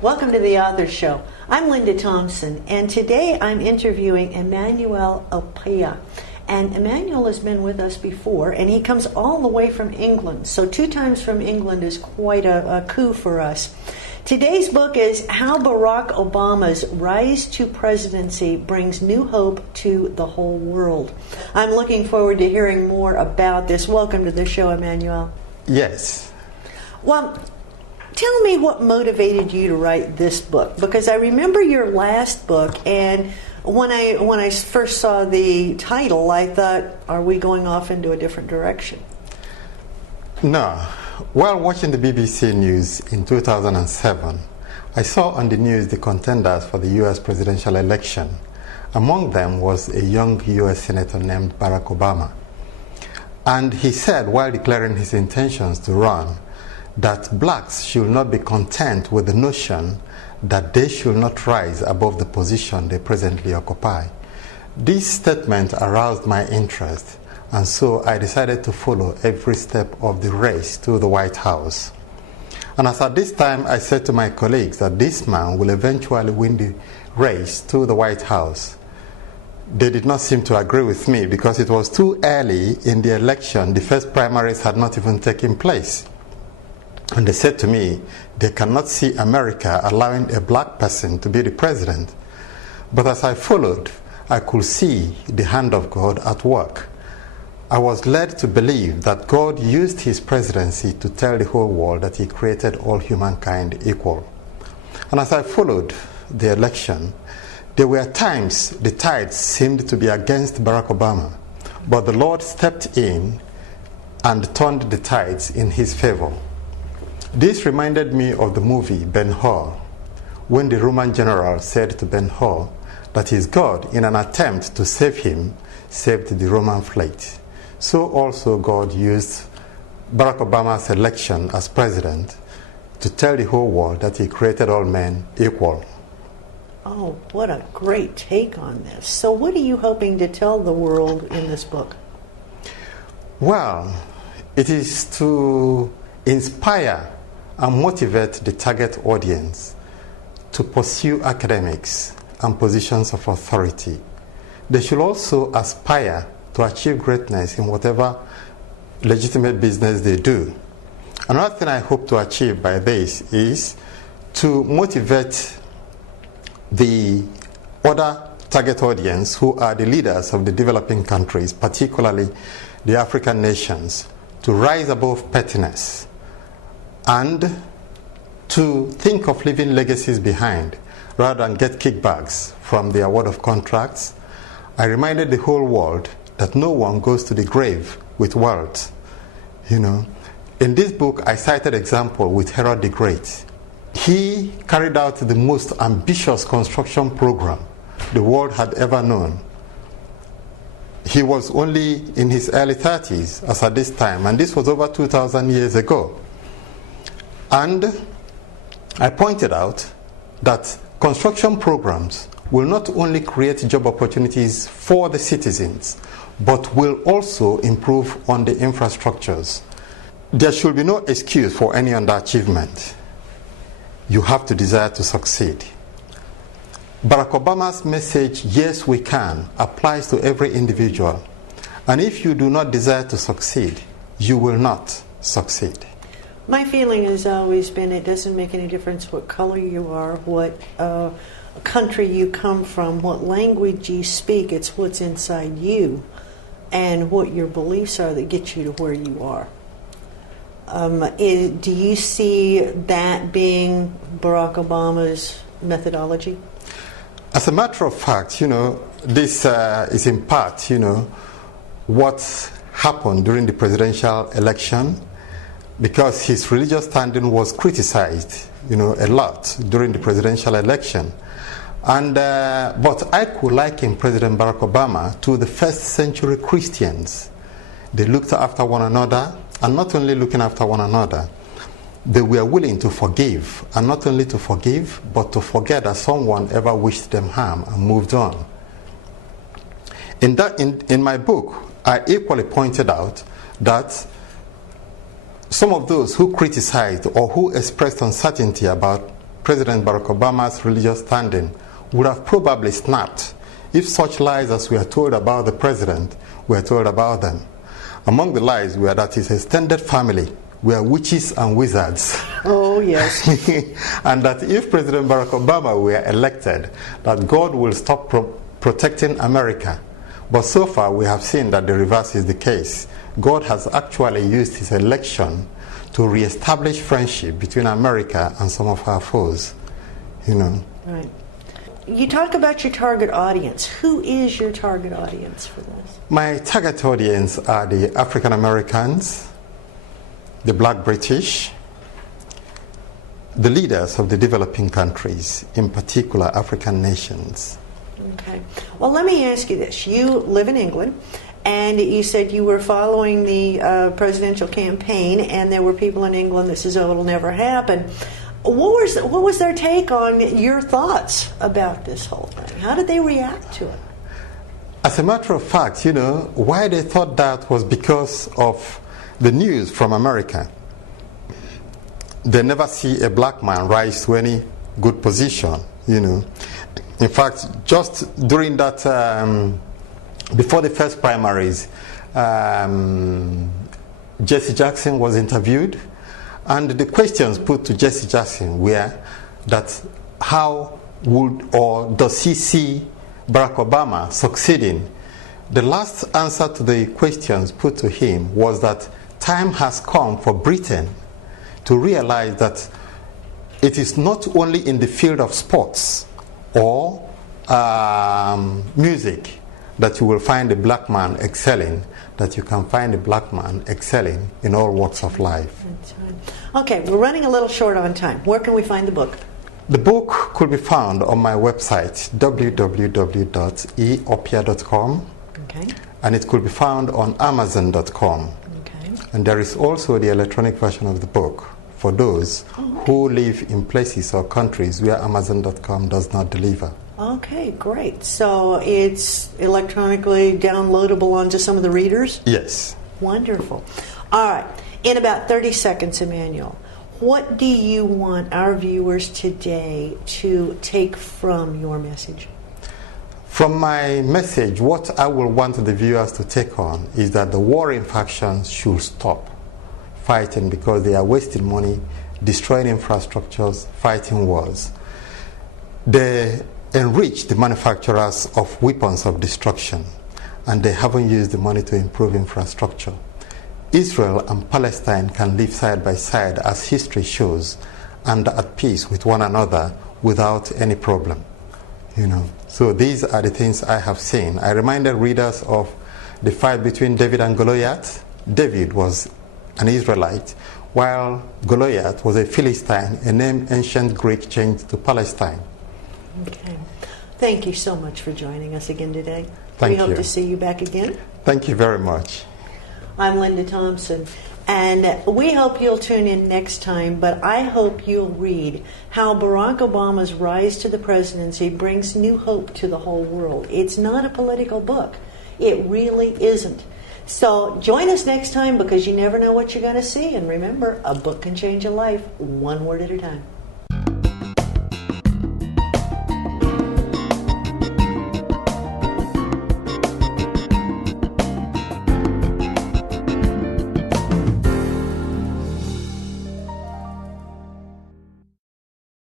Welcome to the Author Show. I'm Linda Thompson, and today I'm interviewing Emmanuel Opia. And Emmanuel has been with us before, and he comes all the way from England. So 2 times from England is quite a coup for us. Today's book is How Barack Obama's Rise to Presidency Brings New Hope to the Whole World. I'm looking forward to hearing more about this. Welcome to the show, Emmanuel. Yes. Well, tell me what motivated you to write this book, because I remember your last book, and when I first saw the title, I thought, are we going off into a different direction? No. While watching the BBC News in 2007, I saw on the news the contenders for the U.S. presidential election. Among them was a young U.S. senator named Barack Obama. And he said, while declaring his intentions to run, that blacks should not be content with the notion that they should not rise above the position they presently occupy. This statement aroused my interest, and so I decided to follow every step of the race to the White House. And as at this time I said to my colleagues that this man will eventually win the race to the White House, they did not seem to agree with me because it was too early in the election. The first primaries had not even taken place. And they said to me, they cannot see America allowing a black person to be the president. But as I followed, I could see the hand of God at work. I was led to believe that God used his presidency to tell the whole world that he created all humankind equal. And as I followed the election, there were times the tides seemed to be against Barack Obama, but the Lord stepped in and turned the tides in his favor. This reminded me of the movie Ben-Hur, when the Roman general said to Ben-Hur that his God, in an attempt to save him, saved the Roman fleet. So also God used Barack Obama's election as president to tell the whole world that he created all men equal. Oh, what a great take on this. So what are you hoping to tell the world in this book? Well, it is to inspire and motivate the target audience to pursue academics and positions of authority. They should also aspire to achieve greatness in whatever legitimate business they do. Another thing I hope to achieve by this is to motivate the other target audience who are the leaders of the developing countries, particularly the African nations, to rise above pettiness and to think of leaving legacies behind rather than get kickbacks from the award of contracts. I reminded the whole world that no one goes to the grave with wealth. In this book I cited example with Herod the Great. He carried out the most ambitious construction program the world had ever known. He was only in his early 30s as at this time, and this was over 2,000 years ago. And I pointed out that construction programs will not only create job opportunities for the citizens, but will also improve on the infrastructures. There should be no excuse for any underachievement. You have to desire to succeed. Barack Obama's message, yes we can, applies to every individual. And if you do not desire to succeed, you will not succeed. My feeling has always been it doesn't make any difference what color you are, what country you come from, what language you speak. It's what's inside you and what your beliefs are that get you to where you are. Do you see that being Barack Obama's methodology? As a matter of fact, this is in part, what happened during the presidential election, because his religious standing was criticized, a lot during the presidential election. And but I could liken President Barack Obama to the first century Christians. They looked after one another, and not only looking after one another, they were willing to forgive, and not only to forgive, but to forget that someone ever wished them harm and moved on. In my book, I equally pointed out that some of those who criticized or who expressed uncertainty about President Barack Obama's religious standing would have probably snapped if such lies as we are told about the president were told about them. Among the lies were that his extended family were witches and wizards. Oh, yes. And that if President Barack Obama were elected, that God will stop protecting America. But so far we have seen that the reverse is the case. God has actually used his election to reestablish friendship between America and some of her foes. Right. You talk about your target audience. Who is your target audience for this? My target audience are the African Americans, the Black British, the leaders of the developing countries, in particular African nations. Okay. Well, let me ask you this. You live in England, and you said you were following the presidential campaign, and there were people in England that says, "Oh, it'll never happen." What was their take on your thoughts about this whole thing? How did they react to it? As a matter of fact, why they thought that was because of the news from America. They never see a black man rise to any good position, In fact, just during that, before the first primaries, Jesse Jackson was interviewed, and the questions put to Jesse Jackson were that how would or does he see Barack Obama succeeding? The last answer to the questions put to him was that time has come for Britain to realize that it is not only in the field of sports or music that you will find a black man excelling, that you can find a black man excelling in all walks of life. That's right. Okay, we're running a little short on time. Where can we find the book? The book could be found on my website, www.eopia.com, okay, and it could be found on amazon.com. Okay. And there is also the electronic version of the book for those who live in places or countries where amazon.com does not deliver. Okay, great. So it's electronically downloadable onto some of the readers? Yes. Wonderful. All right. In about 30 seconds, Emmanuel, what do you want our viewers today to take from your message? From my message, what I will want the viewers to take on is that the warring factions should stop fighting because they are wasting money, destroying infrastructures, fighting wars. They enrich the manufacturers of weapons of destruction, and they haven't used the money to improve infrastructure. Israel and Palestine can live side by side, as history shows, and at peace with one another without any problem. So these are the things I have seen. I reminded readers of the fight between David and Goliath. David was an Israelite, while Goliath was a Philistine, a name ancient Greek changed to Palestine. Okay. Thank you so much for joining us again today. Thank you. We hope to see you back again. Thank you very much. I'm Linda Thompson, and we hope you'll tune in next time, but I hope you'll read how Barack Obama's rise to the presidency brings new hope to the whole world. It's not a political book. It really isn't. So join us next time, because you never know what you're going to see. And remember, a book can change a life one word at a time.